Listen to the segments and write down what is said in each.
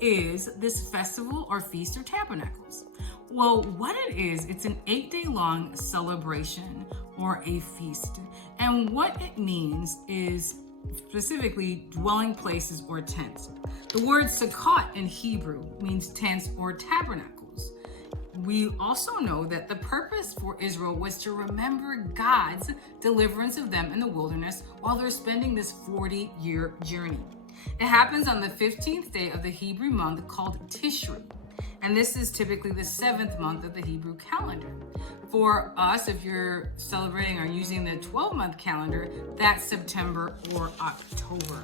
is this festival or Feast of Tabernacles? Well, what it is, it's an 8-day long celebration or a feast. And what it means is specifically dwelling places or tents. The word Sukkot in Hebrew means tents or tabernacles. We also know that the purpose for Israel was to remember God's deliverance of them in the wilderness while they're spending this 40-year journey. It happens on the 15th day of the Hebrew month called Tishri. And this is typically the 7th month of the Hebrew calendar. For us, if you're celebrating or using the 12-month calendar, that's September or October.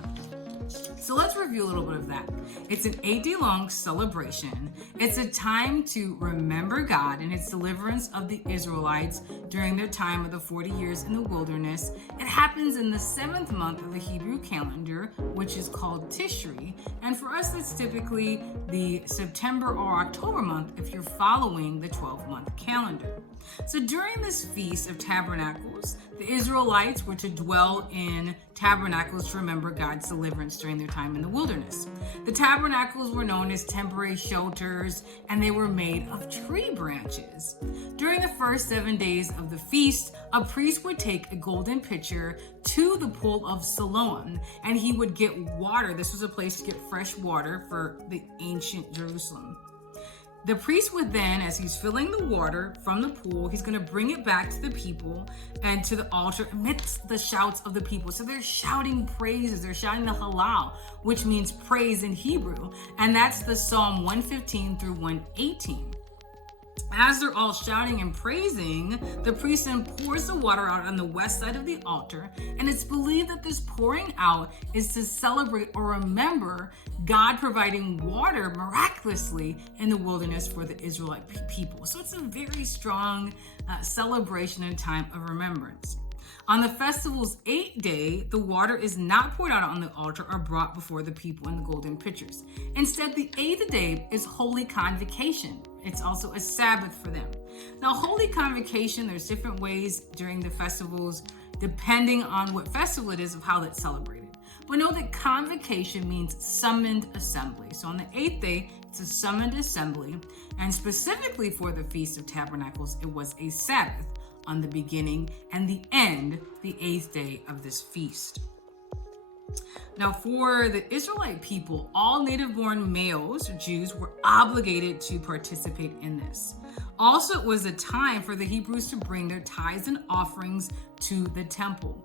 So let's review a little bit of that. It's an 8-day long celebration. It's a time to remember God and His deliverance of the Israelites during their time of the 40 years in the wilderness. It happens in the 7th month of the Hebrew calendar, which is called Tishri. And for us, that's typically the September or October month if you're following the 12-month calendar. So during this Feast of Tabernacles, the Israelites were to dwell in tabernacles to remember God's deliverance during their time in the wilderness. The tabernacles were known as temporary shelters, and they were made of tree branches. During the first 7 days of the feast, a priest would take a golden pitcher to the pool of Siloam, and he would get water. This was a place to get fresh water for the ancient Jerusalem. The priest would then, as he's filling the water from the pool, he's going to bring it back to the people and to the altar amidst the shouts of the people. So they're shouting praises. They're shouting the Hallel, which means praise in Hebrew. And that's the Psalm 115 through 118. As they're all shouting and praising, the priest then pours the water out on the west side of the altar, and it's believed that this pouring out is to celebrate or remember God providing water miraculously in the wilderness for the Israelite people. So it's a very strong celebration and time of remembrance. On the festival's 8th day, the water is not poured out on the altar or brought before the people in the golden pitchers. Instead, the 8th day is Holy Convocation. It's also a Sabbath for them. Now, Holy Convocation, there's different ways during the festivals, depending on what festival it is, of how that's celebrated. But know that convocation means summoned assembly. So on the 8th day, it's a summoned assembly. And specifically for the Feast of Tabernacles, it was a Sabbath on the beginning and the end, the 8th day of this feast. Now, for the Israelite people, all native-born males, Jews, were obligated to participate in this. Also, it was a time for the Hebrews to bring their tithes and offerings to the temple.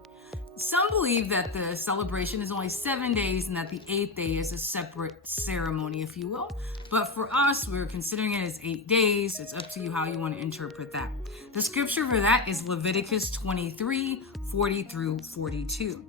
Some believe that the celebration is only 7 days and that the 8th day is a separate ceremony, if you will. But for us, we're considering it as 8 days. It's up to you how you want to interpret that. The scripture for that is Leviticus 23, 40 through 42.